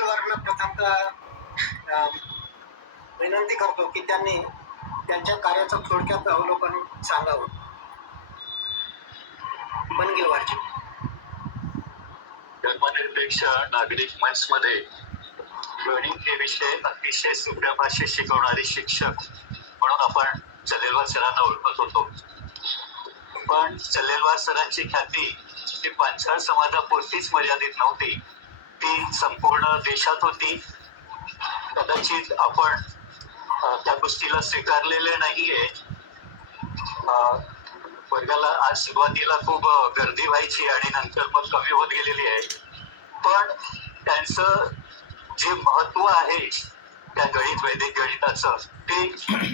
गंगेवारला प्रथमतः विनंती करतो की त्यांनी त्यांच्या कार्याचं थोडक्यात अवलोकन सांगावं. बनगेवारजी. धर्मनिरपेक्ष नागरिक मंचमध्ये गणित हे विषय अतिशय सोप्या भाषेत शिकवणारे शिक्षक म्हणून आपण चलेलवार सरांना ओळखत होतो. पण चलेलवार सरांची ख्याती ही पांचाळ समाजापुरतीच मर्यादित नव्हती, ती संपूर्ण देशात होती. कदाचित आपण त्या गोष्टीला स्वीकारलेले नाहीये. वर्गाला आज सुरुवातीला खूप गर्दी व्हायची आणि नंतर मग कमी होत गेलेली आहे. पण त्यांचं जे महत्व आहे त्या वैदिक गणिताचं, ते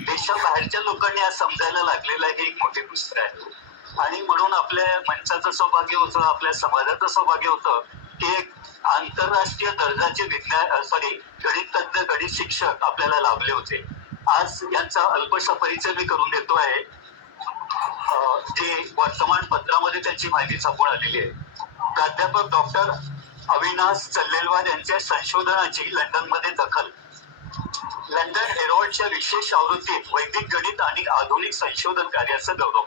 देशाबाहेरच्या लोकांनी आज समजायला लागलेलं आहे. ही एक मोठी गोष्ट आहे. आणि म्हणून आपल्या मंचाचं सौभाग्य होतं, आपल्या समाजाचं सौभाग्य होतं की एक आंतरराष्ट्रीय दर्जाचे गणित तज्ञ गणित शिक्षक आपल्याला लाभले होते. आज यांचा अल्पशा परिचय मी करून देतो आहे, जे वर्तमानपत्रामध्ये त्यांची माहिती छापून आलेली आहे. प्राध्यापक डॉक्टर अविनाश चल्लेलवार यांच्या संशोधनाची लंडनमध्ये दखल. लंडन हेरॉल्डच्या विशेष आवृत्तीत वैदिक गणित आणि आधुनिक संशोधन कार्याचा गौरव.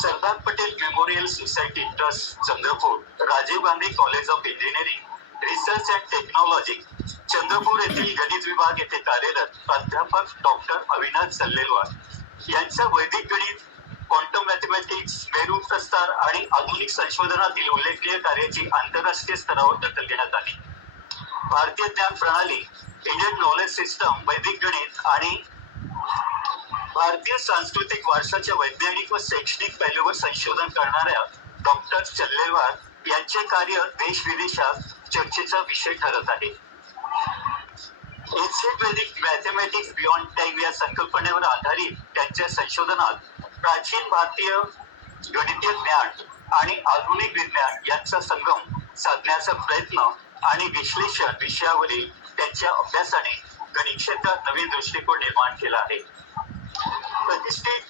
Sardar Patel memorial society trust Chandrapur, Rajiv Gandhi college of engineering research and technology Chandrapur येथील गणित विभाग येथे कार्यरत प्राध्यापक डॉक्टर अविनाश चल्लेलवार यांच्या वैदिक गणित, क्वांटम मॅथमॅटिक्स, मेरू प्रस्तार आणि आधुनिक संशोधनातील उल्लेखनीय कार्याची आंतरराष्ट्रीय स्तरावर दखल घेण्यात आली. भारतीय ज्ञान प्रणाली, इंडियन नॉलेज सिस्टम, वैदिक गणित आणि भारतीय सांस्कृतिक वारसाच्या वैज्ञानिक व शैक्षणिक पैलूवर संशोधन करणाऱ्या डॉक्टर चल्लेलवार यांचे कार्य देश विदेशात चर्चेचा विषय ठरत आहे. एन्शियंट वैदिक मॅथमॅटिक्स बियॉन्ड टाइम या संकल्पनेवर आधारित त्यांच्या संशोधनात प्राचीन भारतीय गणितीय ज्ञान आणि आधुनिक विज्ञान यांचा संगम साधण्याचा प्रयत्न आणि विश्लेषण विषयावरील त्यांच्या अभ्यासाने गणित क्षेत्रात नवीन दृष्टिकोन निर्माण केला आहे. प्रतिष्ठित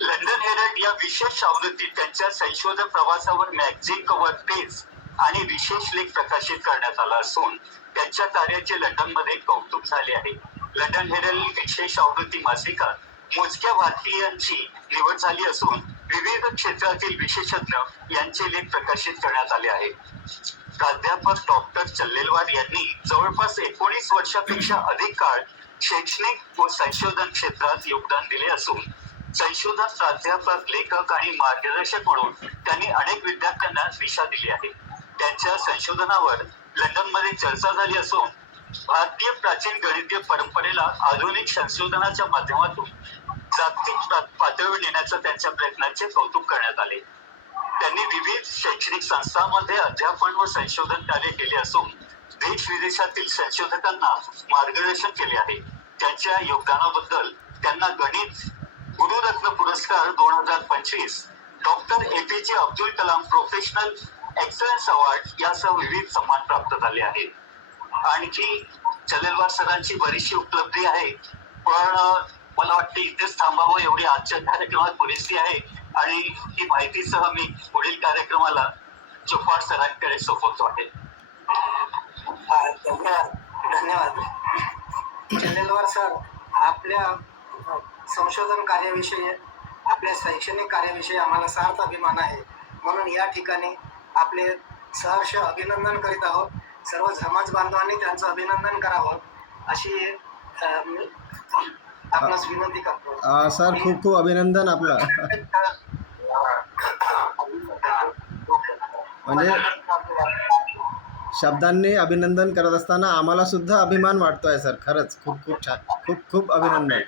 लंडन हेरल्ड या विशेष आवृत्तीत त्यांच्या संशोधन प्रवासावर मॅगझिन कव्हर पेज आणि विशेष लेख प्रकाशित करण्यात आला असून त्यांच्या कार्याचे लंडनमध्ये कौतुक झाले आहे. लंडन हेरल्ड विशेष आवृत्ती मासिकात मोजक्या भारतीयांची निवड झाली असून विविध क्षेत्रातील विशेषज्ञ यांचे लेख प्रकाशित करण्यात आले आहेत. प्राध्यापक डॉक्टर चल्लेलवार यांनी जवळपास 19 वर्षापेक्षा अधिक काळ शैक्षणिक व संशोधन क्षेत्रात योगदान दिले असून संशोधन प्राध्यापक, लेखक आणि मार्गदर्शक म्हणून त्यांनी अनेक विद्यार्थ्यांना दिशा दिली आहे. त्यांच्या संशोधनावर लंडनमध्ये चर्चा झाली असून भारतीय प्राचीन गणितीय परंपरेला आधुनिक संशोधनाच्या माध्यमातून जागतिक पातळीवर नेण्याच्या त्यांच्या प्रयत्नांचे कौतुक करण्यात आले. त्यांनी विविध शैक्षणिक संस्थांमध्ये अध्यापन व संशोधन कार्य केले असून देश विदेशातील संशोधकांना मार्गदर्शन केले आहे. त्यांच्या योगदानाबद्दल त्यांना गणित गुरुरत्न पुरस्कार 2025, doctor APJ Abdul Kalam professional excellence award यासह विविध सन्मान प्राप्त झाले आहेत. आणखी चल्लेलवार सरांची बरीचशी उपलब्धी आहे, पण मला वाटते इथेच थांबावं एवढी आजच्या कार्यक्रमात पुरेशी आहे आणि ही माहितीसह मी पुढील कार्यक्रमाला चोपाड सरांकडे सोपवतो आहे. धन्यवाद. चल्लेलवार सर, आपल्या संशोधन कार्याविषयी, आपल्या शैक्षणिक कार्याविषयी आम्हाला सार्थ अभिमान आहे. म्हणून या ठिकाणी आपले सहर्ष अभिनंदन करीत आहोत. सर्व समाज बांधवांनी त्यांचं अभिनंदन करावं अशी आपणास विनंती करतो. सर, खूप खूप अभिनंदन आपलं. म्हणजे शब्दांनी अभिनंदन करत असताना आम्हाला सुद्धा अभिमान वाटतोय सर. खरंच खूप खूप छान, खूप खूप अभिनंदन.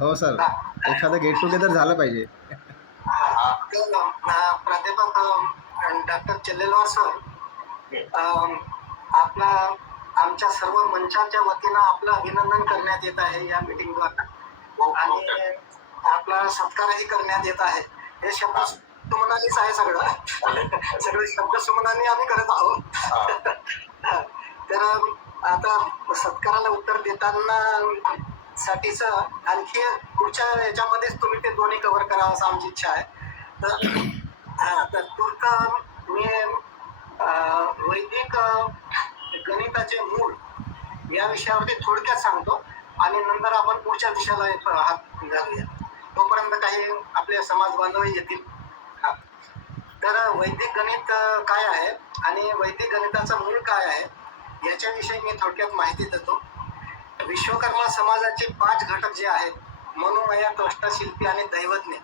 हो सर, एखादं गेट टुगेदर झालं पाहिजे. प्राध्यापक डॉक्टर चल्लेलवार सर, आमच्या सर्व मंचाच्या वतीनं आपलं अभिनंदन करण्यात येत आहे या मीटिंगद्वारे आणि आपला सत्कारही करण्यात येत आहे. हे शब्द सुमनानीच आहे, सगळे शब्द सुमनानी आम्ही करत आहोत. तर आता सत्काराला उत्तर देताना साठीच आणखी पुढच्या याच्यामध्येच तुम्ही ते दोन्ही कव्हर करावं असं आमची इच्छा आहे. तर हा, तर तूर्त मी वैदिक गणिताचे मूळ या विषयावरती थोडक्यात सांगतो आणि नंतर आपण पुढच्या विषयाला हात घालूया. तोपर्यंत काही आपले समाज बांधवही येतील. हा. तर वैदिक गणित काय आहे आणि वैदिक गणिताचा मूळ काय आहे याच्याविषयी मी थोडक्यात माहिती देतो. विश्वकर्मा समाजाचे 5 घटक जे आहेत, मनोमय, कष्टशिल्पी आणि दैवज्ञ.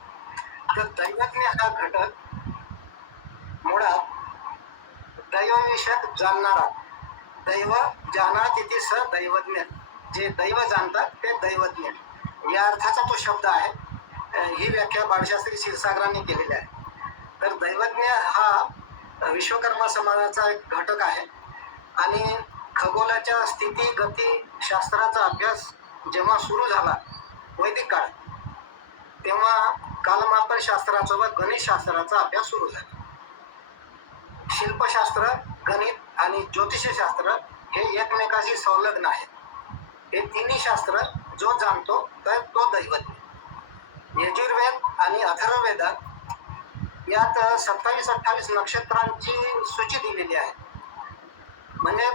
तर दैवज्ञ हा घटक मुळात दैवविषयक जाणणारा, दैव जाणा तिथे स दैवज्ञ, जे दैव जाणतात ते दैवज्ञ या अर्थाचा तो शब्द आहे. ही व्याख्या बाळशास्त्री क्षीरसागरांनी केलेली आहे. तर दैवज्ञ हा विश्वकर्मा समाजाचा एक घटक आहे आणि खगोलाच्या स्थिती गती शास्त्राचा अभ्यास जेव्हा सुरू झाला वैदिक काळात, तेव्हा कालमापन शास्त्राचा व गणित शास्त्राचा अभ्यास सुरू झाला. शिल्पशास्त्र, गणित आणि ज्योतिषशास्त्र हे एकमेकाशी संलग्न आहेत. हे तिन्ही शास्त्र जो जाणतो तर तो दैवज्ञ. यजुर्वेद आणि अथर्ववेदात यात 27-28 नक्षत्रांची सूची दिलेली आहे. म्हणजे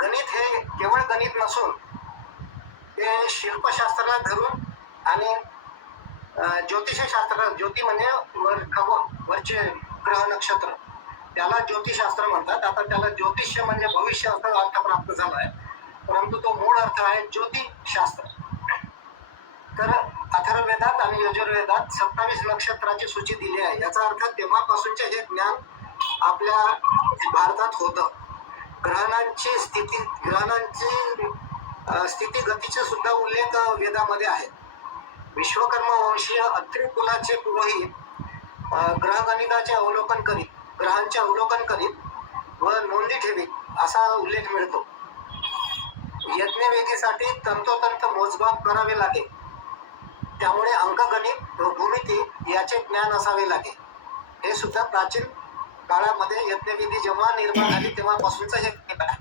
गणित हे केवळ गणित नसून ते शिल्पशास्त्राला धरून आणि ज्योतिषशास्त्र, ज्योती म्हणजे खगोल, वरचे ग्रह नक्षत्र, त्याला ज्योतिषशास्त्र म्हणतात. आता त्याला ज्योतिष्य म्हणजे भविष्य असा अर्थ प्राप्त झाला आहे, परंतु तो मूळ अर्थ आहे ज्योतिषशास्त्र. तर अथर्ववेदात आणि यजुर्वेदात 27 नक्षत्राची सूची दिली आहे. याचा अर्थ तेव्हापासूनचे हे ज्ञान आपल्या भारतात होतं. ग्रहणांची स्थिती गतीचे सुद्धा उल्लेख वेदामध्ये आहे. विश्वकर्मा वंशीय अत्रि कुलाचे पुरोहित ग्रहगणिताचे अवलोकन करीत, ग्रहांचे अवलोकन करीत व नोंदी ठेवीत असा उल्लेख मिळतो. यज्ञवेदीसाठी तंतोतंत मोजमाप करावे लागे, त्यामुळे अंकगणित व भूमिती याचे ज्ञान असावे लागे. हे सुद्धा प्राचीन काळामध्ये यज्ञविधी जेव्हा निर्माण झाली तेव्हापासूनच हे आहे.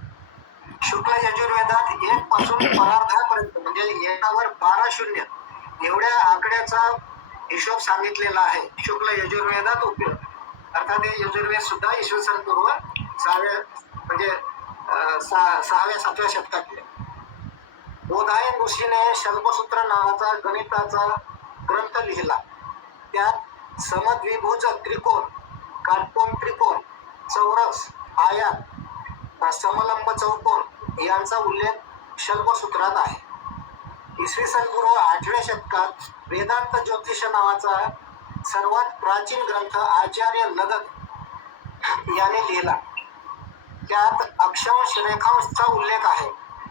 शुक्ल यजुर्वेदात 1 पासून परार्धापर्यंत म्हणजे 1वर 12 शून्य एवढ्या आकड्याचा हिशोब सांगितलेला आहे. शुक्ल यजुर्वेदात उपयोग, अर्थात हे यजुर्वेद सुद्धा इसवी सन पूर्व 6व्या-7व्या शतकातले. बोधायन ऋषीने शल्पसूत्र नावाचा गणिताचा ग्रंथ लिहिला. त्यात समद्विभुज त्रिकोण, काटकोन त्रिकोण, चौरस, आयात, समलंब चौकोन यांचा उल्लेख शल्पसूत्रात आहे. इसवी सन पूर्व 8व्या शतकात वेदांत ज्योतिष नावाचा सर्वात प्राचीन ग्रंथ आचार्य लगद याने लिहिला. त्यात अक्षांश रेखांशचा उल्लेख आहे.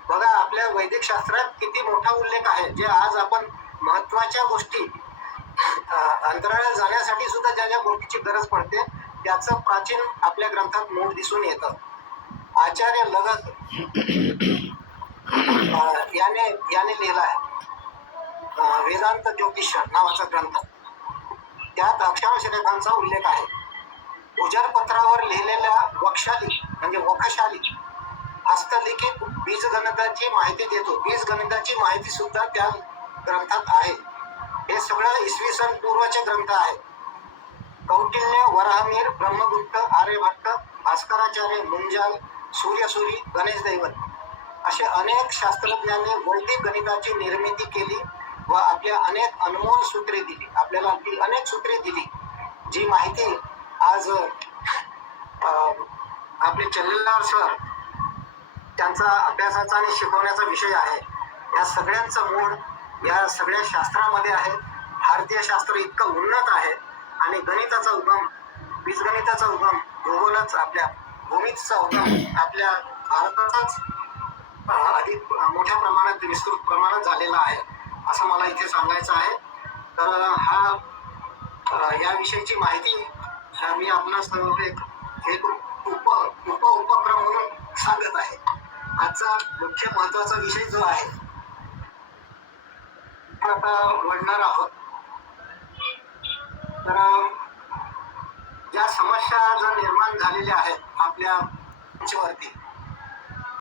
बघा, आपल्या वैदिक शास्त्रात किती मोठा उल्लेख आहे, जे आज आपण महत्वाच्या गोष्टी अंतराळात जाण्यासाठी सुद्धा ज्या ज्या गोष्टीची गरज पडते त्याचं प्राचीन आपल्या ग्रंथात मूळ दिसून येतं. आचार्य लगद याने लिहिला आहे वेदांत ज्योतिष नावाचा ग्रंथ. त्यात अक्षांश रेखांचा उल्लेख आहे. उजरपत्रावर लिहिलेल्या वक्षाली म्हणजे वखशाली हस्तलिखित बीजगणिताची माहिती देतो. बीजगणिताची माहिती सुद्धा त्या ग्रंथात आहे. हे सगळं इसवी सन पूर्वचे ग्रंथ आहे. कौटिल्य, वराहमिहिर, ब्रह्मगुप्त, आर्यभट्ट, भास्कराचार्य, मुंजाल, सूर्यसूरी, गणेश दैवत असे अनेक शास्त्रज्ञांनी वैदिक गणिताची निर्मिती केली व आपल्या अनेक अनमोल सूत्रे दिली. आपल्याला ती अनेक सूत्रे दिली, जी माहिती आज आपले चल्लीलाल सर त्यांचा अभ्यासाचा आणि शिकवण्याचा विषय आहे. या सगळ्यांचं मूळ या सगळ्या शास्त्रामध्ये आहे. भारतीय शास्त्र इतकं उन्नत आहे आणि गणिताचा उगम, बीजगणिताचा उगम, भूगोलाचा आपल्या भूमीचा उगम आपल्या भारताचाच अधिक मोठ्या प्रमाणात विस्तृत प्रमाणात झालेला आहे असं मला इथे सांगायचं आहे. तर याविषयीची माहिती मी आपणास एक उपक्रम म्हणून सांगत आहे. आजचा मुख्य महत्वाचा विषय जो आहे आता वळणार आहोत. तर ज्या समस्या जर निर्माण झालेल्या आहेत आपल्या वरती